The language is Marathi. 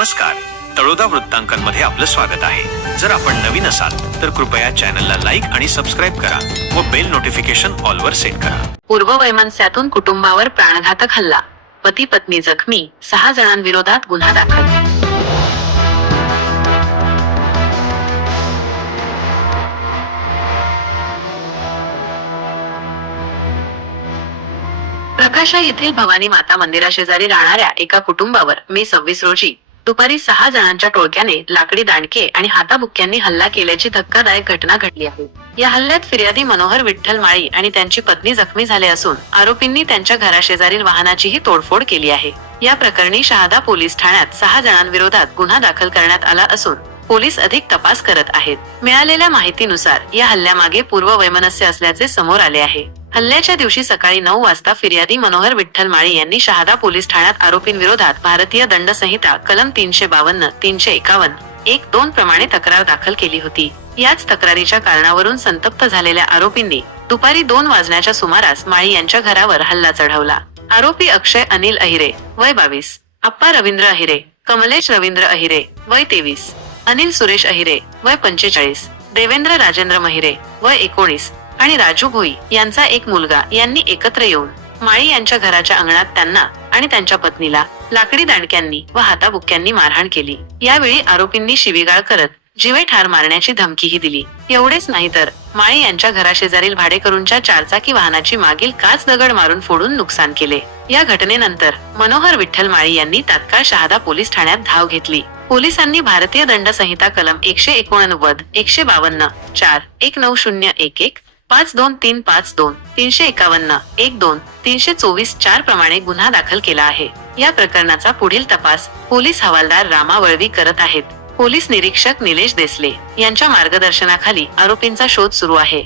नमस्कार. तळोदा वृत्तांकनमध्ये आपलं स्वागत आहे. जर आपण नवीन असाल तर कृपया चॅनलला लाईक आणि सबस्क्राईब करा व बेल नोटिफिकेशन ऑलवर सेट करा. पूर्व वैमनस्यातून कुटुंबावर प्राणघातक हल्ला. पती पत्नी जखमी सहा जणांविरोधात गुन्हा दाखल. प्रकाशा येथील भवानी माता मंदिराशेजारी राहणाऱ्या एका कुटुंबावर मे सव्वीस रोजी दुपारी सहा जणांच्या टोळक्याने लाकडी दांडके आणि हाताबुक्क्यांनी हल्ला केल्याची धक्कादायक घटना घडली आहे. या हल्ल्यात फिर्यादी मनोहर विठ्ठल माळी आणि त्यांची पत्नी जखमी झाले असून आरोपींनी त्यांच्या घराशेजारील वाहनाचीही तोडफोड केली आहे. या प्रकरणी शहादा पोलीस ठाण्यात सहा जणांविरोधात गुन्हा दाखल करण्यात आला असून पोलीस अधिक तपास करत आहेत. मिळालेल्या माहितीनुसार या हल्ल्यामागे पूर्व वैमनस्य असल्याचे समोर आले आहे. हल्ल्याच्या दिवशी सकाळी नऊ वाजता फिर्यादी मनोहर विठ्ठल माळी यांनी शहादा पोलीस ठाण्यात आरोपींविरोधात भारतीय दंड संहिता कलम तीनशे बावन्न तीनशे एकावन्न एक दोन प्रमाणे तक्रार दाखल केली होती. याच तक्रारीच्या कारणावरून संतप्त झालेल्या आरोपींनी दुपारी दोन वाजण्याच्या सुमारास माळी यांच्या घरावर हल्ला चढवला. आरोपी अक्षय अनिल अहिरे वय बावीस अप्पा रवींद्र अहिरे कमलेश रवींद्र अहिरे वय तेवीस अनिल सुरेश अहिरे वय पंचेचाळीस देवेंद्र राजेंद्र महिरे वय एकोणीस आणि राजू भोई यांचा एक मुलगा यांनी एकत्र येऊन माळी यांच्या घराच्या अंगणात त्यांना आणि त्यांच्या पत्नीला लाकडी दांडक्यांनी व हाताबुक्क्यांनी मारहाण केली. यावेळी आरोपींनी शिवीगाळ करत जीवे ठार मारण्याची धमकीही दिली. एवढेच नाही तर माळी यांच्या घराशेजारील भाडेकरूंच्या चारचाकी वाहनाची मागील काच दगड मारून फोडून नुकसान केले. या घटनेनंतर मनोहर विठ्ठल माळी यांनी तात्काळ शहादा पोलीस ठाण्यात धाव घेतली. पोलिसांनी भारतीय दंड संहिता कलम एकशे एकोणनव्वद एकशे बावन्न चार एक नऊ शून्य एक एक पाच दोन तीन पाच दोन तीनशे एकावन्न. एक दोन तीनशे चोवीस चार प्रमाणे गुन्हा दाखल केला आहे. या प्रकरणाचा पुढील तपास पोलीस हवालदार रामा वळवी करत आहेत. पोलीस निरीक्षक निलेश देसले यांच्या मार्गदर्शनाखाली आरोपींचा शोध सुरू आहे.